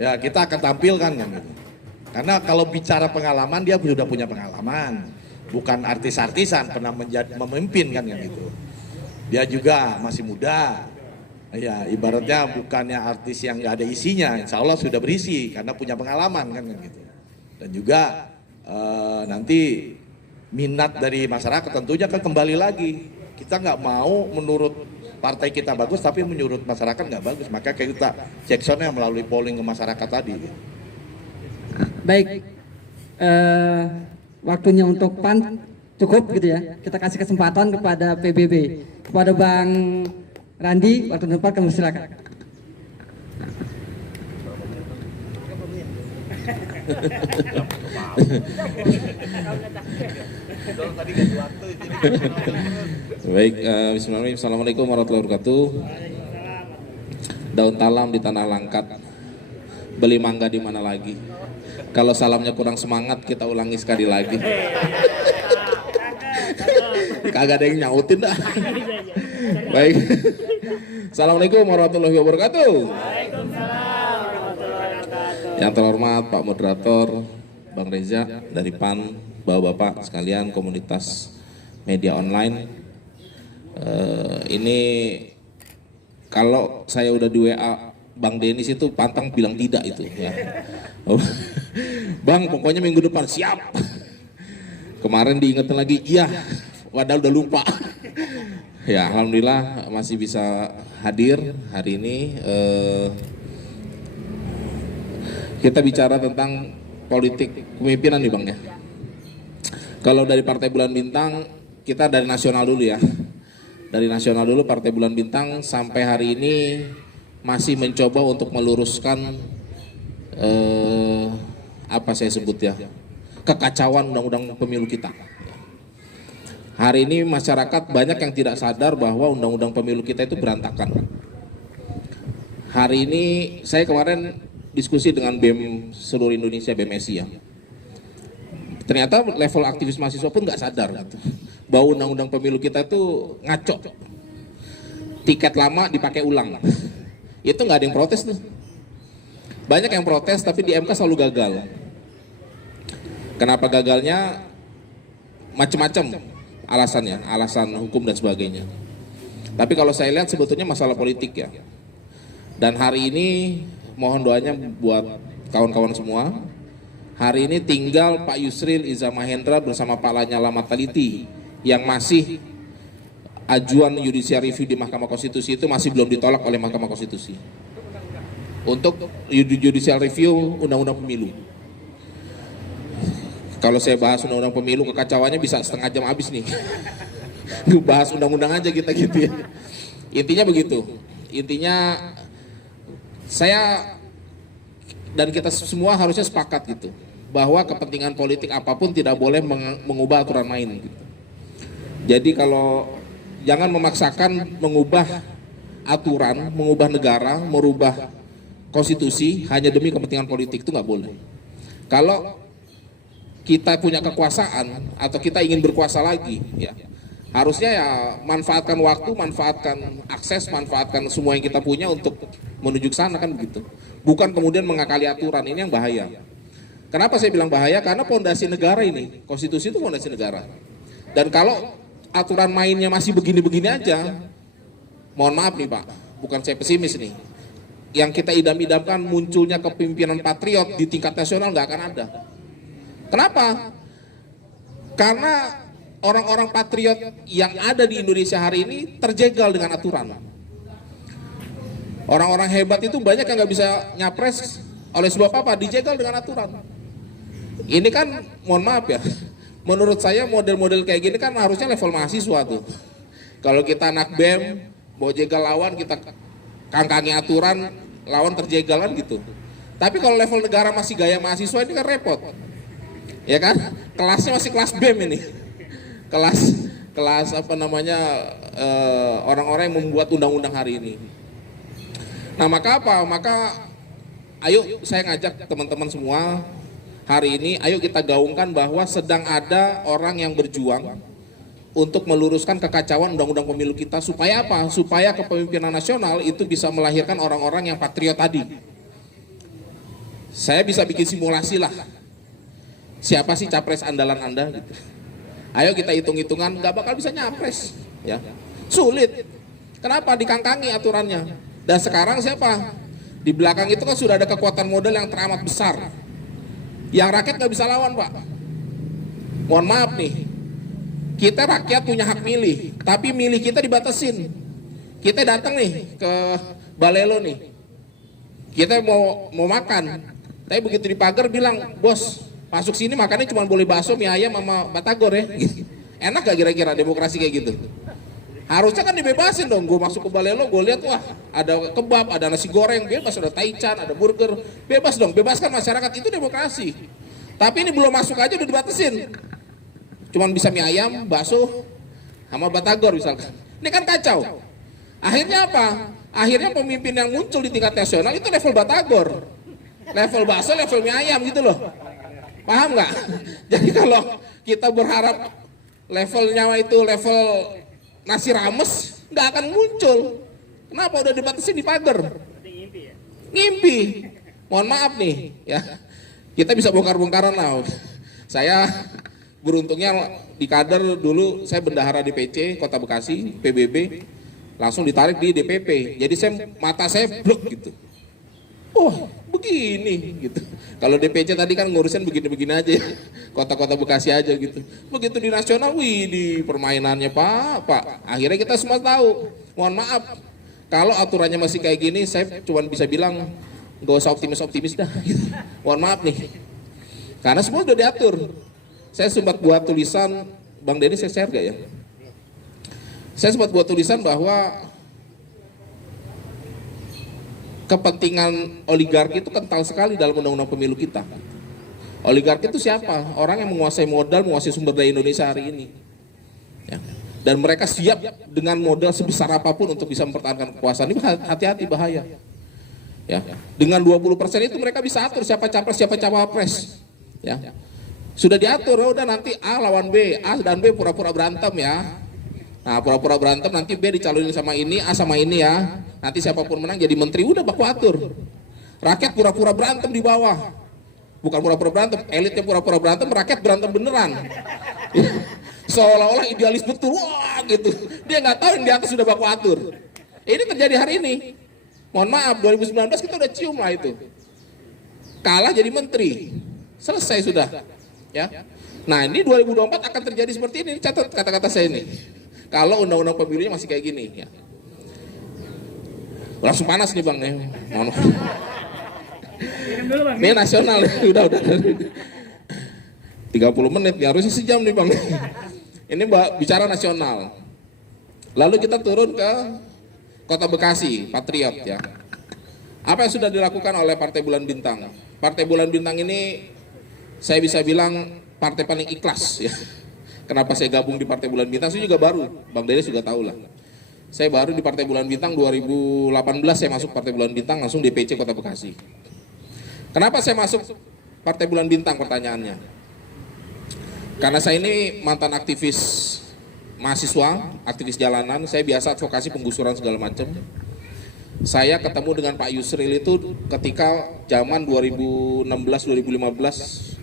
ya kita akan tampilkan kan gitu. Karena kalau bicara pengalaman, dia sudah punya pengalaman, bukan artis-artisan pernah menjadi memimpin kan gitu. Dia juga masih muda. Ya ibaratnya bukannya artis yang nggak ada isinya, insya Allah sudah berisi karena punya pengalaman kan gitu. Dan juga nanti minat dari masyarakat tentunya kan kembali lagi. Kita nggak mau menurut partai kita bagus tapi menurut masyarakat nggak bagus, maka kita cek soundnya melalui polling ke masyarakat tadi. Baik, waktunya untuk PAN cukup gitu ya. Kita kasih kesempatan kepada PBB, kepada Bang Randi, waktu depan kamu silakan. Baik, bismillahirrahmanirrahim. Assalamualaikum warahmatullahi wabarakatuh. Daun talam di tanah langkat, beli mangga di mana lagi? Kalau salamnya kurang semangat, kita ulangi sekali lagi. Kagak ada yang nyautin dah. Baik. Assalamualaikum warahmatullahi wabarakatuh. Yang terhormat Pak Moderator, Bang Reza dari PAN, Bapak-bapak sekalian komunitas media online. Ini kalau saya udah di WA Bang Denis itu pantang bilang tidak itu ya. Bang, pokoknya minggu depan siap. Kemarin diingetin lagi, iya, padahal udah lupa. Ya, alhamdulillah masih bisa hadir hari ini. Kita bicara tentang politik kepemimpinan nih Bang ya. Kalau dari Partai Bulan Bintang, kita dari nasional dulu ya. Dari nasional dulu, Partai Bulan Bintang sampai hari ini masih mencoba untuk meluruskan apa saya sebut ya, kekacauan undang-undang pemilu kita. Hari ini masyarakat banyak yang tidak sadar bahwa undang-undang pemilu kita itu berantakan. Hari ini saya kemarin diskusi dengan BEM seluruh Indonesia, BMSI ya. Ternyata level aktivis mahasiswa pun nggak sadar gitu, bahwa undang-undang pemilu kita itu ngaco. Tiket lama dipakai ulang. Itu nggak ada yang protes tuh. Banyak yang protes tapi di MK selalu gagal. Kenapa gagalnya? Macam-macam alasannya, alasan hukum dan sebagainya. Tapi kalau saya lihat sebetulnya masalah politik ya. Dan hari ini mohon doanya buat kawan-kawan semua. Hari ini tinggal Pak Yusril Iza Mahendra bersama Pak Lanyala Mataliti yang masih ajuan judicial review di Mahkamah Konstitusi itu masih belum ditolak oleh Mahkamah Konstitusi. Untuk judicial review undang-undang pemilu. Kalau saya bahas undang-undang pemilu, kekacauannya bisa setengah jam habis nih. Bahas undang-undang aja kita gitu ya. Intinya begitu. Intinya saya dan kita semua harusnya sepakat gitu, bahwa kepentingan politik apapun tidak boleh mengubah aturan main gitu. Jadi kalau jangan memaksakan mengubah aturan, mengubah negara, merubah konstitusi hanya demi kepentingan politik, itu nggak boleh. Kalau kita punya kekuasaan atau kita ingin berkuasa lagi, ya harusnya ya manfaatkan waktu, manfaatkan akses, manfaatkan semua yang kita punya untuk menuju ke sana kan begitu. Bukan kemudian mengakali aturan, ini yang bahaya. Kenapa saya bilang bahaya? Karena pondasi negara ini, konstitusi itu pondasi negara. Dan kalau aturan mainnya masih begini-begini aja, mohon maaf nih Pak, bukan saya pesimis nih. Yang kita idam-idamkan munculnya kepemimpinan patriot di tingkat nasional nggak akan ada. Kenapa? Karena orang-orang patriot yang ada di Indonesia hari ini terjegal dengan aturan. Orang-orang hebat itu banyak yang nggak bisa nyapres oleh sebab apa? Dijegal dengan aturan. Ini kan, mohon maaf ya, menurut saya model-model kayak gini kan harusnya level mahasiswa tuh. Kalau kita anak BEM, mau jegal lawan, kita kangkangi aturan, lawan terjegalan gitu. Tapi kalau level negara masih gaya mahasiswa ini kan repot. Ya kan? Kelasnya masih kelas BEM ini. Kelas apa namanya, orang-orang yang membuat undang-undang hari ini. Nah maka apa? Maka ayo saya ngajak teman-teman semua hari ini, ayo kita gaungkan bahwa sedang ada orang yang berjuang untuk meluruskan kekacauan undang-undang pemilu kita. Supaya apa? Supaya kepemimpinan nasional itu bisa melahirkan orang-orang yang patriot tadi. Saya bisa bikin simulasi lah. Siapa sih capres andalan Anda gitu. Ayo kita hitung-hitungan, nggak bakal bisa nyapres, ya. Sulit. Kenapa? Dikangkangi aturannya. Dan sekarang siapa? Di belakang itu kan sudah ada kekuatan modal yang teramat besar. Yang rakyat nggak bisa lawan, Pak. Mohon maaf nih. Kita rakyat punya hak milih, tapi milih kita dibatasin. Kita datang nih ke Balelo nih. Kita mau makan. Tapi begitu di pagar bilang, "Bos, masuk sini makannya cuma boleh bakso, mie ayam sama batagor ya." Enak gak kira-kira demokrasi kayak gitu? Harusnya kan dibebasin dong. Gue masuk ke Balelo, gue lihat wah ada kebab, ada nasi goreng, bebas, ada taichan, ada burger, bebas dong, bebaskan masyarakat, itu demokrasi. Tapi ini belum masuk aja udah dibatasin. Cuman bisa mie ayam, bakso, sama batagor misalkan. Ini kan kacau. Akhirnya apa? Akhirnya pemimpin yang muncul di tingkat nasional itu level batagor. Level bakso, level mie ayam gitu loh. Paham nggak? Jadi kalau kita berharap levelnya itu level nasi rames, nggak akan muncul. Kenapa? Udah dibatasin di pagar. Ngimpi. Mohon maaf nih, ya. Kita bisa bongkar-bongkaran lah. Saya beruntungnya di kader dulu, saya bendahara di PC Kota Bekasi, PBB, langsung ditarik di DPP. Jadi mata saya blok gitu. Oh, begini gitu. Kalau DPC tadi kan ngurusin begini-begini aja, kota-kota Bekasi aja gitu. Begitu di nasional, wih di permainannya Pak. Akhirnya kita semua tahu. Mohon maaf, kalau aturannya masih kayak gini, saya cuma bisa bilang gak usah optimis-optimis dah. Gitu. Mohon maaf nih, karena semua udah diatur. Saya sempat buat tulisan, Bang Denny saya share gak ya? Saya sempat buat tulisan bahwa kepentingan oligarki itu kental sekali dalam undang-undang pemilu kita. Oligarki itu siapa? Orang yang menguasai modal, menguasai sumber daya Indonesia hari ini. Ya. Dan mereka siap dengan modal sebesar apapun untuk bisa mempertahankan kekuasaan. Ini hati-hati, bahaya. Ya. Dengan 20% itu mereka bisa atur siapa capres, siapa cawapres. Ya. Sudah diatur, udah nanti A lawan B, A dan B pura-pura berantem ya. Nah, pura-pura berantem, nanti B dicalonin sama ini, A sama ini ya. Nanti siapapun menang jadi menteri, udah baku atur. Rakyat pura-pura berantem di bawah. Bukan pura-pura berantem, elitnya pura-pura berantem, rakyat berantem beneran. Seolah-olah idealis betul, wah gitu. Dia nggak tahu yang di atas sudah baku atur. Ini terjadi hari ini. Mohon maaf, 2019 kita udah cium lah itu. Kalah jadi menteri. Selesai sudah. Ya. Nah, ini 2024 akan terjadi seperti ini. Catat kata-kata saya ini. Kalau undang-undang pemilunya masih kayak gini ya. Langsung panas nih Bang nih. Ini nasional udah 30 menit nih, harusnya sejam nih Bang. Ini bicara nasional. Lalu kita turun ke Kota Bekasi, Patriot ya. Apa yang sudah dilakukan oleh Partai Bulan Bintang? Partai Bulan Bintang ini saya bisa bilang partai paling ikhlas ya. Kenapa saya gabung di Partai Bulan Bintang? Saya juga baru, Bang Denny juga tahu lah. Saya baru di Partai Bulan Bintang 2018 saya masuk Partai Bulan Bintang langsung DPC Kota Bekasi. Kenapa saya masuk Partai Bulan Bintang pertanyaannya? Karena saya ini mantan aktivis mahasiswa, aktivis jalanan, saya biasa advokasi penggusuran segala macam. Saya ketemu dengan Pak Yusril itu ketika zaman 2016-2015.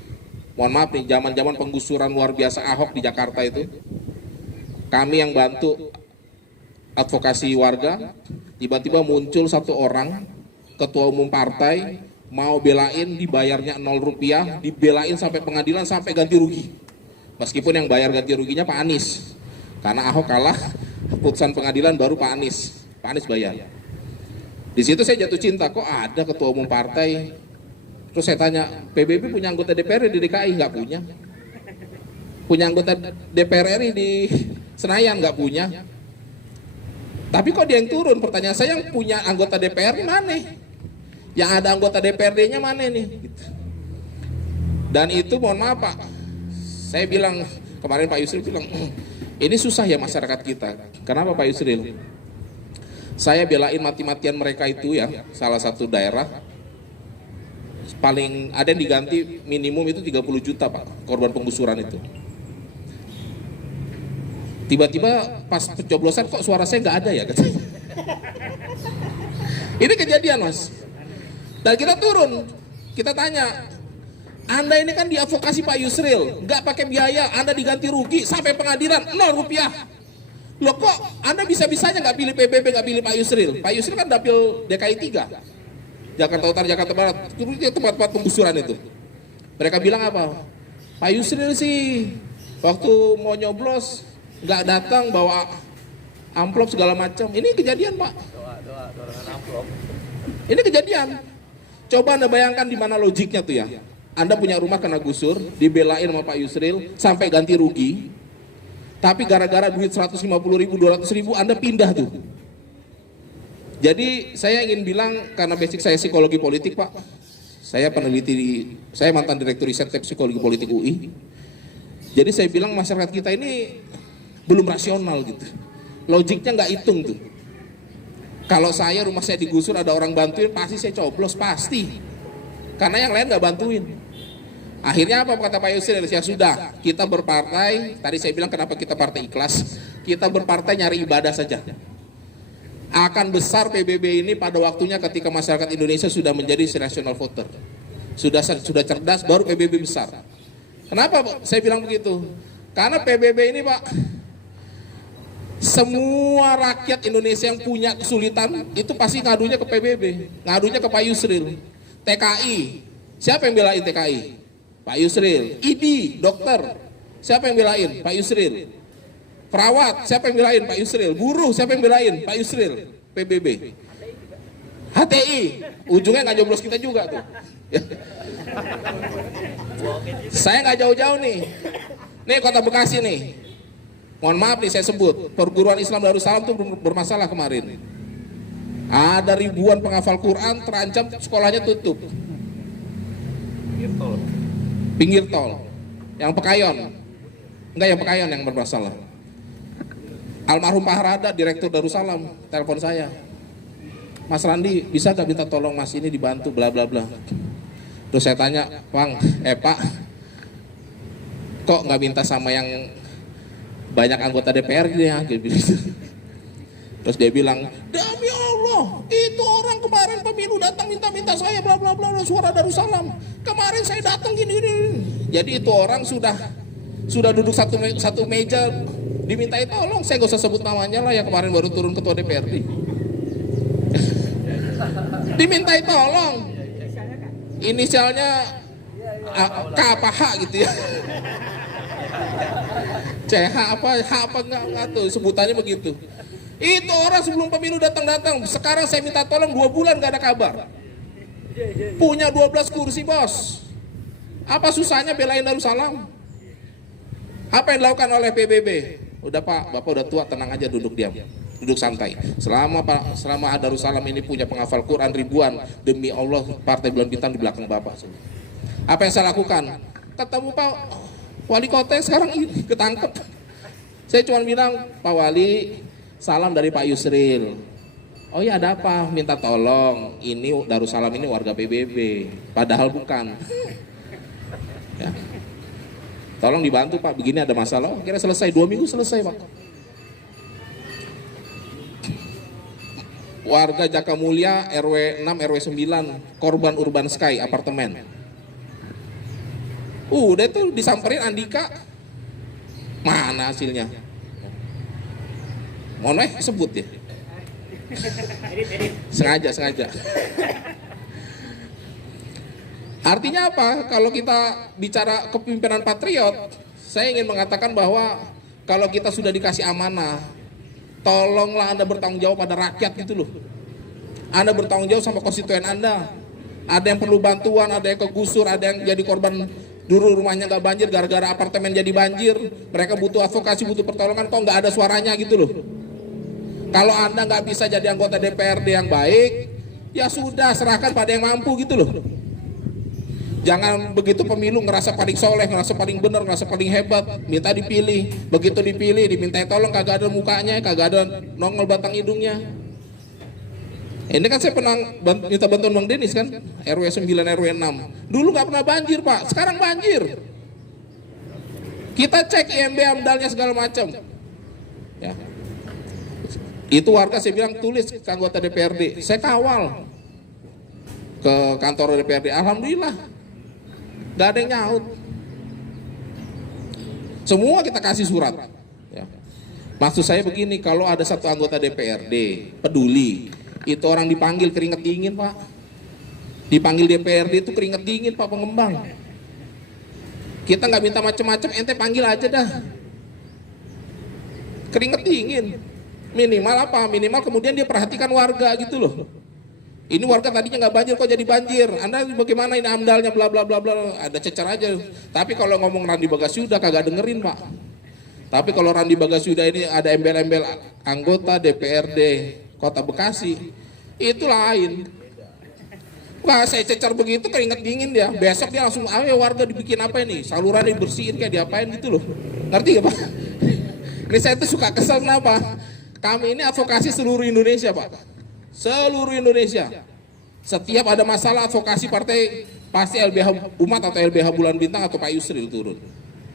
Mohon maaf nih, zaman-zaman penggusuran luar biasa Ahok di Jakarta itu. Kami yang bantu advokasi warga, tiba-tiba muncul satu orang, ketua umum partai, mau belain dibayarnya 0 rupiah, dibelain sampai pengadilan, sampai ganti rugi. Meskipun yang bayar ganti ruginya Pak Anies. Karena Ahok kalah, putusan pengadilan baru Pak Anies bayar. Di situ saya jatuh cinta, kok ada ketua umum partai. Terus saya tanya, PBB punya anggota DPR di DKI? Nggak punya. Punya anggota DPR RI di Senayan? Nggak punya. Tapi kok dia yang turun? Pertanyaan saya, yang punya anggota DPR mana? Yang ada anggota DPRD-nya mana nih? Dan itu mohon maaf Pak, saya bilang, kemarin Pak Yusril bilang, ini susah ya masyarakat kita. Kenapa Pak Yusril? Saya belain mati-matian mereka itu ya, salah satu daerah, paling ada yang diganti minimum itu 30 juta Pak, korban penggusuran itu. Tiba-tiba pas pencoblosan kok suara saya nggak ada ya? Ini kejadian Mas. Dan kita turun, kita tanya, Anda ini kan diadvokasi Pak Yusril, nggak pakai biaya, Anda diganti rugi sampai pengadilan 0 rupiah. Loh kok Anda bisa-bisanya nggak pilih PBB, nggak pilih Pak Yusril? Pak Yusril kan dapil DKI 3. Jakarta Utara, Jakarta Barat, itu tempat-tempat penggusuran itu. Mereka bilang apa? Pak Yusril sih waktu mau nyoblos nggak datang bawa amplop segala macam. Ini kejadian Pak. Ini kejadian. Coba Anda bayangkan di mana logiknya tuh ya. Anda punya rumah kena gusur, dibelain sama Pak Yusril sampai ganti rugi. Tapi gara-gara duit 150.000, 200.000 Anda pindah tuh. Jadi saya ingin bilang, karena basic saya psikologi politik Pak, saya peneliti, saya mantan direktur riset psikologi politik UI. Jadi saya bilang masyarakat kita ini belum rasional gitu, logiknya nggak hitung tuh. Kalau saya rumah saya digusur ada orang bantuin, pasti saya coblos, pasti. karena yang lain nggak bantuin. Akhirnya apa kata Pak Yusril? Ya sudah, kita berpartai. Tadi saya bilang kenapa kita partai ikhlas. Kita berpartai nyari ibadah saja. Akan besar PBB ini pada waktunya ketika masyarakat Indonesia sudah menjadi rational voter, sudah cerdas, baru PBB besar. Kenapa saya bilang begitu? Karena PBB ini Pak, semua rakyat Indonesia yang punya kesulitan itu pasti ngadunya ke PBB, ngadunya ke Pak Yusril. TKI, siapa yang belain TKI? Pak Yusril. ID, dokter, siapa yang belain? Pak Yusril. Perawat, siapa yang belain? Pak Yusril. Buruh, siapa yang belain? Pak Yusril. PBB. HTI, ujungnya nggak joblos kita juga tuh. Saya nggak jauh-jauh nih. Nih Kota Bekasi nih. Mohon maaf nih saya sebut, perguruan Islam Darussalam tuh bermasalah kemarin. Ada ribuan penghafal Quran terancam sekolahnya tutup. Pinggir tol. Yang Pekayon. Enggak, yang Pekayon yang bermasalah. Almarhum Pak Harada, Direktur Darussalam, telepon saya. Mas Randi, bisa gak minta tolong Mas ini dibantu bla bla bla. Terus saya tanya, Pak, kok nggak minta sama yang banyak anggota DPR gitu ya? Terus dia bilang, demi Allah, itu orang kemarin pemilu datang minta-minta saya bla bla bla suara Darussalam. Kemarin saya datang gini. Jadi itu orang sudah duduk satu meja dimintai tolong. Saya gak usah sebut namanya lah, yang kemarin baru turun ketua DPRD. Dimintai tolong. Inisialnya K apa H gitu ya. CH apa H apa enggak tuh sebutannya begitu. Itu orang sebelum pemilu datang, sekarang saya minta tolong 2 bulan gak ada kabar. Punya 12 kursi bos. Apa susahnya belain Darussalam? Apa yang dilakukan oleh PBB? Udah Pak, Bapak udah tua, tenang aja, duduk diam, duduk santai. Selama Darussalam ini punya penghafal Quran ribuan, demi Allah Partai Bulan Bintang di belakang Bapak. Apa yang saya lakukan? Ketemu Pak Wali Kota sekarang ini ketangkep. Saya cuma bilang, Pak Wali, salam dari Pak Yusril. Oh ya, ada apa? Minta tolong, ini Darussalam ini warga PBB, padahal bukan. Ya. Tolong dibantu Pak, begini ada masalah. Oh, kira selesai, 2 minggu selesai Pak. Warga Jakamulya RW 6 RW 9 korban Urban Sky apartemen. Udah tuh disamperin Andika. Mana hasilnya? Mohon sebut ya. Sengaja. Artinya apa? Kalau kita bicara kepemimpinan patriot, saya ingin mengatakan bahwa kalau kita sudah dikasih amanah, tolonglah Anda bertanggung jawab pada rakyat gitu loh. Anda bertanggung jawab sama konstituen Anda. Ada yang perlu bantuan, ada yang kegusur, ada yang jadi korban dulu rumahnya nggak banjir gara-gara apartemen jadi banjir. Mereka butuh advokasi, butuh pertolongan, kok nggak ada suaranya gitu loh. Kalau Anda nggak bisa jadi anggota DPRD yang baik, ya sudah serahkan pada yang mampu gitu loh. Jangan begitu pemilu ngerasa paling soleh, ngerasa paling benar, ngerasa paling hebat, minta dipilih. Begitu dipilih, dimintai tolong, kagak ada mukanya, kagak ada nongol batang hidungnya. Ini kan saya pernah minta bantuan Bang Denis kan, RW 9, RW 6. Dulu nggak pernah banjir Pak, sekarang banjir. Kita cek IMB AMDALnya segala macam. Ya. Itu warga saya bilang tulis ke anggota DPRD, saya kawal ke kantor DPRD, alhamdulillah nggak ada yang nyaut. Semua kita kasih surat. Ya. Maksud saya begini, kalau ada satu anggota DPRD peduli, itu orang dipanggil keringet dingin Pak. Dipanggil DPRD itu keringet dingin Pak pengembang. Kita nggak minta macam-macam, ente panggil aja dah. Keringet dingin. Minimal apa? Minimal kemudian dia perhatikan warga gitu loh. Ini warga tadinya nggak banjir kok jadi banjir. Anda bagaimana ini AMDALnya bla bla bla bla. Ada cecer aja. Tapi kalau ngomong Randi Bagasuda kagak dengerin Pak. Tapi kalau Randi Bagasuda ini ada embel-embel anggota DPRD Kota Bekasi, itu lain. Wah, saya cecer begitu keringet dingin dia. Besok dia langsung, ayo warga dibikin apa ini? Saluran dibersihin kayak diapain gitu loh. Ngerti gak Pak? Ini saya tuh suka kesel kenapa? Kami ini advokasi seluruh Indonesia Pak. Seluruh Indonesia. Setiap ada masalah advokasi partai pasti LBH Umat atau LBH Bulan Bintang atau Pak Yusril turun.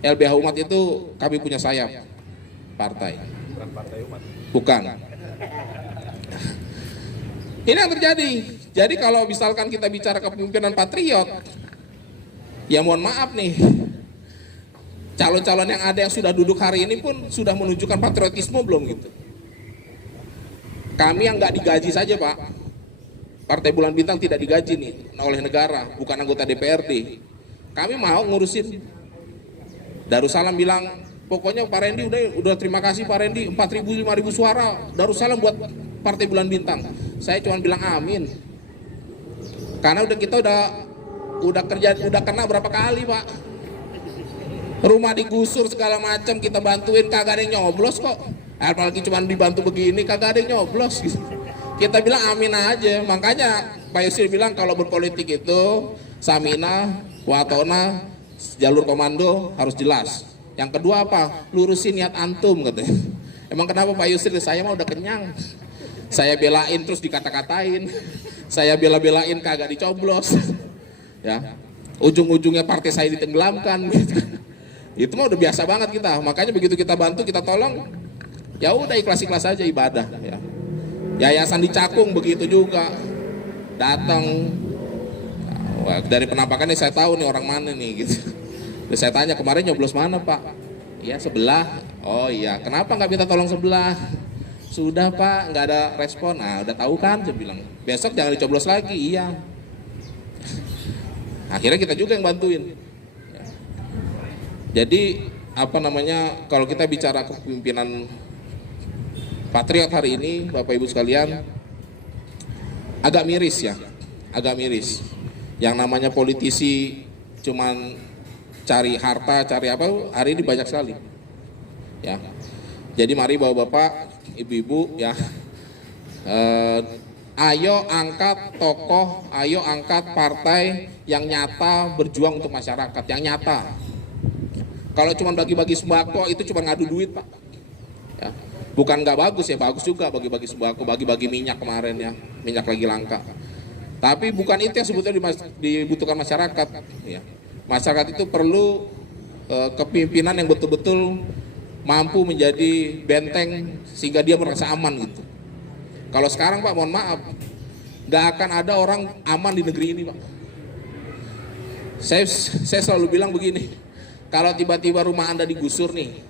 LBH Umat itu kami punya sayap partai. Bukan partai umat. Bukan. Ini yang terjadi. Jadi kalau misalkan kita bicara kepemimpinan patriot, ya mohon maaf nih, calon-calon yang ada yang sudah duduk hari ini pun sudah menunjukkan patriotisme belum gitu. Kami yang nggak digaji saja Pak, Partai Bulan Bintang tidak digaji nih oleh negara, bukan anggota DPRD. Kami mau ngurusin. Darussalam bilang, pokoknya Pak Rendi udah terima kasih Pak Rendi, 4.000 5.000 suara Darussalam buat Partai Bulan Bintang. Saya cuma bilang amin. Karena kita udah kerja, udah kena berapa kali Pak. Rumah digusur segala macam kita bantuin, kagak ada yang nyoblos kok. Apalagi cuma dibantu begini, kagak ada yang nyoblos gitu. Kita bilang amin aja. Makanya Pak Yusril bilang kalau berpolitik itu Samina, Watona, jalur komando harus jelas. Yang kedua apa? Lurusin niat antum katanya. Emang kenapa Pak Yusril? Saya mah udah kenyang. Saya belain terus dikata-katain. Saya bela-belain kagak dicoblos. Ya. Ujung-ujungnya partai saya ditenggelamkan gitu. Itu mah udah biasa banget kita. Makanya begitu kita bantu, kita tolong, ya udah ikhlas-ikhlas aja ibadah ya. Yayasan di Cakung begitu juga. Datang. Wah, dari penampakannya saya tahu nih orang mana nih gitu. Terus saya tanya, kemarin nyoblos mana Pak? Ya sebelah. Oh iya, kenapa nggak minta tolong sebelah? Sudah Pak, nggak ada respon. Nah udah tahu kan, saya bilang. Besok jangan dicoblos lagi. Iya. Akhirnya kita juga yang bantuin. Jadi apa namanya, kalau kita bicara kepemimpinan patriot hari ini, Bapak Ibu sekalian, agak miris ya, agak miris. Yang namanya politisi cuman cari harta, cari apa, hari ini banyak sekali. Ya, jadi mari Bapak-bapak, Ibu-ibu ya, ayo angkat tokoh, ayo angkat partai yang nyata berjuang untuk masyarakat, yang nyata. Kalau cuma bagi-bagi sembako itu cuma ngadu duit Pak. Ya. Bukan nggak bagus ya, bagus juga bagi-bagi sembako, bagi-bagi minyak kemarin ya, minyak lagi langka. Tapi bukan itu yang sebetulnya dibutuhkan masyarakat. Ya. Masyarakat itu perlu kepemimpinan yang betul-betul mampu menjadi benteng sehingga dia merasa aman gitu. Kalau sekarang Pak, mohon maaf, nggak akan ada orang aman di negeri ini Pak. Saya selalu bilang begini. Kalau tiba-tiba rumah Anda digusur nih,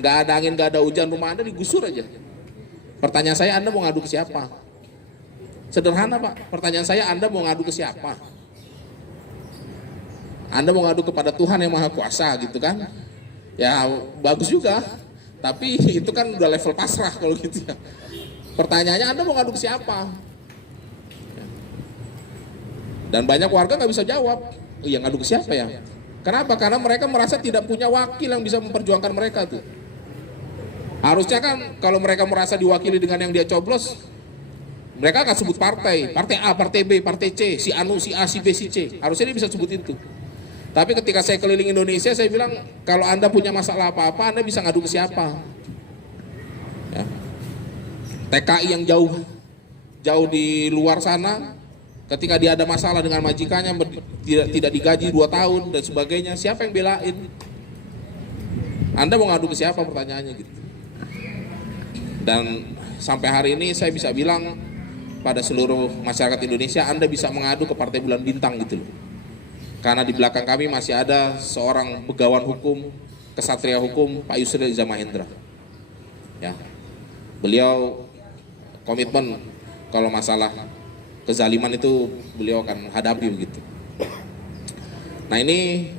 nggak ada angin, nggak ada hujan, rumah Anda digusur aja. Pertanyaan saya, Anda mau ngadu ke siapa? Sederhana Pak, pertanyaan saya, Anda mau ngadu ke siapa? Anda mau ngadu kepada Tuhan yang Maha Kuasa gitu kan? Ya bagus juga, tapi itu kan udah level pasrah kalau gitu ya. Pertanyaannya, Anda mau ngadu ke siapa? Dan banyak warga nggak bisa jawab, oh, ya ngadu ke siapa ya? Kenapa? Karena mereka merasa tidak punya wakil yang bisa memperjuangkan mereka tuh. Harusnya kan kalau mereka merasa diwakili dengan yang dia coblos, mereka akan sebut partai A, partai B, partai C, si Anu, si A, si B, si C. Harusnya dia bisa sebut itu. Tapi ketika saya keliling Indonesia, saya bilang kalau Anda punya masalah apa-apa, Anda bisa ngadu ke siapa? Ya. TKI yang jauh di luar sana, ketika dia ada masalah dengan majikannya, tidak digaji 2 tahun dan sebagainya, siapa yang belain? Anda mau ngadu ke siapa, pertanyaannya gitu. Dan sampai hari ini saya bisa bilang pada seluruh masyarakat Indonesia, Anda bisa mengadu ke Partai Bulan Bintang gitu loh. Karena di belakang kami masih ada seorang begawan hukum, kesatria hukum, Pak Yusril Iza Mahendra. Ya. Beliau komitmen kalau masalah kezaliman itu beliau akan hadapi begitu. Nah ini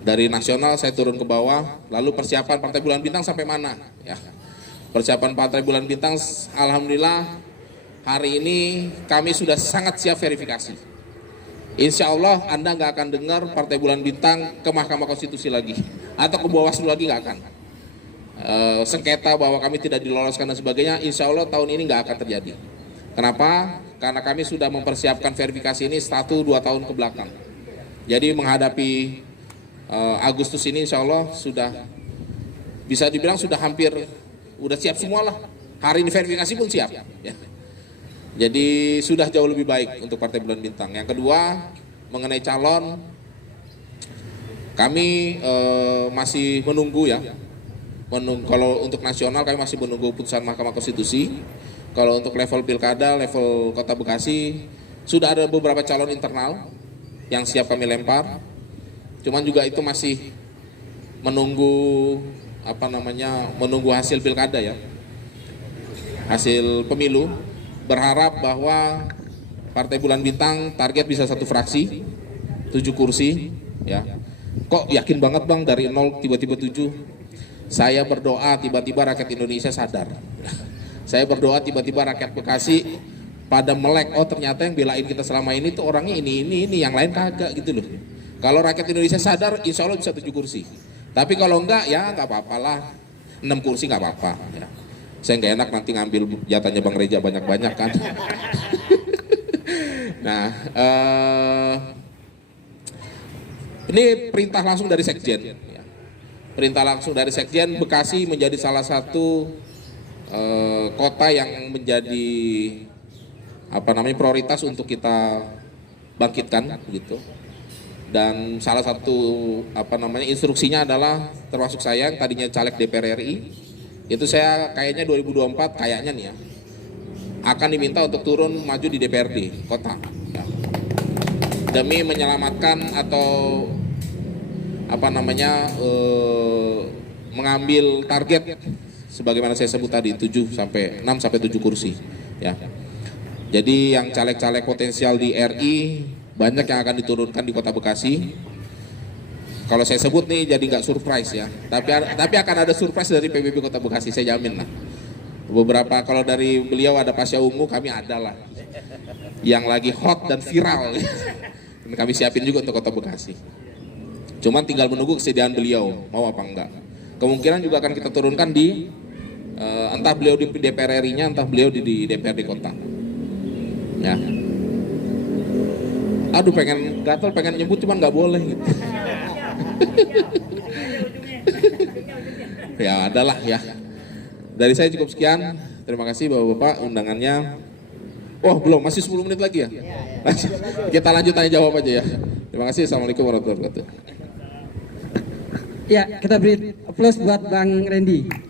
dari nasional saya turun ke bawah, lalu persiapan Partai Bulan Bintang sampai mana? Ya. Persiapan Partai Bulan Bintang, alhamdulillah hari ini kami sudah sangat siap verifikasi. Insya Allah Anda nggak akan dengar Partai Bulan Bintang ke Mahkamah Konstitusi lagi, atau ke Bawaslu lagi, nggak akan. Sengketa bahwa kami tidak diloloskan dan sebagainya, insya Allah tahun ini nggak akan terjadi. Kenapa? Karena kami sudah mempersiapkan verifikasi ini 1-2 tahun ke belakang. Jadi menghadapi Agustus ini insya Allah sudah bisa dibilang sudah hampir, udah siap semua lah. Hari ini verifikasi pun siap. Ya. Jadi sudah jauh lebih baik untuk Partai Bulan Bintang. Yang kedua, mengenai calon, kami masih menunggu ya. Kalau untuk nasional kami masih menunggu putusan Mahkamah Konstitusi. Kalau untuk level pilkada, level Kota Bekasi, sudah ada beberapa calon internal yang siap kami lempar. Cuman juga itu masih menunggu menunggu hasil pilkada ya, hasil pemilu. Berharap bahwa Partai Bulan Bintang target bisa 1 fraksi, 7 kursi ya. Kok yakin banget bang dari 0 tiba-tiba 7? Saya berdoa tiba-tiba rakyat Indonesia sadar. Saya berdoa tiba-tiba rakyat Bekasi pada melek, oh ternyata yang belain kita selama ini tuh orangnya ini, yang lain kagak gitu loh. Kalau rakyat Indonesia sadar, insya Allah bisa 7 kursi. Tapi kalau enggak, ya enggak apa-apa lah. 6 kursi enggak apa-apa. Ya. Saya enggak enak nanti ngambil jatahnya Bang Reja banyak-banyak kan. Nah, ini perintah langsung dari Sekjen. Ya. Perintah langsung dari Sekjen, Bekasi menjadi salah satu kota yang menjadi prioritas untuk kita bangkitkan gitu. Dan salah satu instruksinya adalah termasuk saya yang tadinya caleg DPR RI, itu saya kayaknya 2024 kayaknya nih ya akan diminta untuk turun maju di DPRD kota ya. Demi menyelamatkan atau mengambil target sebagaimana saya sebut tadi 6 sampai 7 kursi ya. Jadi yang caleg-caleg potensial di RI banyak yang akan diturunkan di Kota Bekasi. Kalau saya sebut nih jadi nggak surprise ya, tapi akan ada surprise dari PBB Kota Bekasi, saya jamin lah. Beberapa kalau dari beliau ada Pasya Ungu, kami ada lah yang lagi hot dan viral. Dan kami siapin juga untuk Kota Bekasi. Cuman tinggal menunggu kesediaan beliau mau apa enggak. Kemungkinan juga akan kita turunkan di entah beliau di DPR RI-nya, entah beliau di DPRD kota. Ya. Aduh pengen nyebut cuman nggak boleh gitu. Ya adalah ya. Dari saya cukup sekian. Terima kasih Bapak-bapak undangannya. Oh belum, masih 10 menit lagi ya. Kita lanjut tanya jawab aja ya. Terima kasih. Assalamualaikum warahmatullahi wabarakatuh. Ya, kita beri aplaus buat Bang Randy.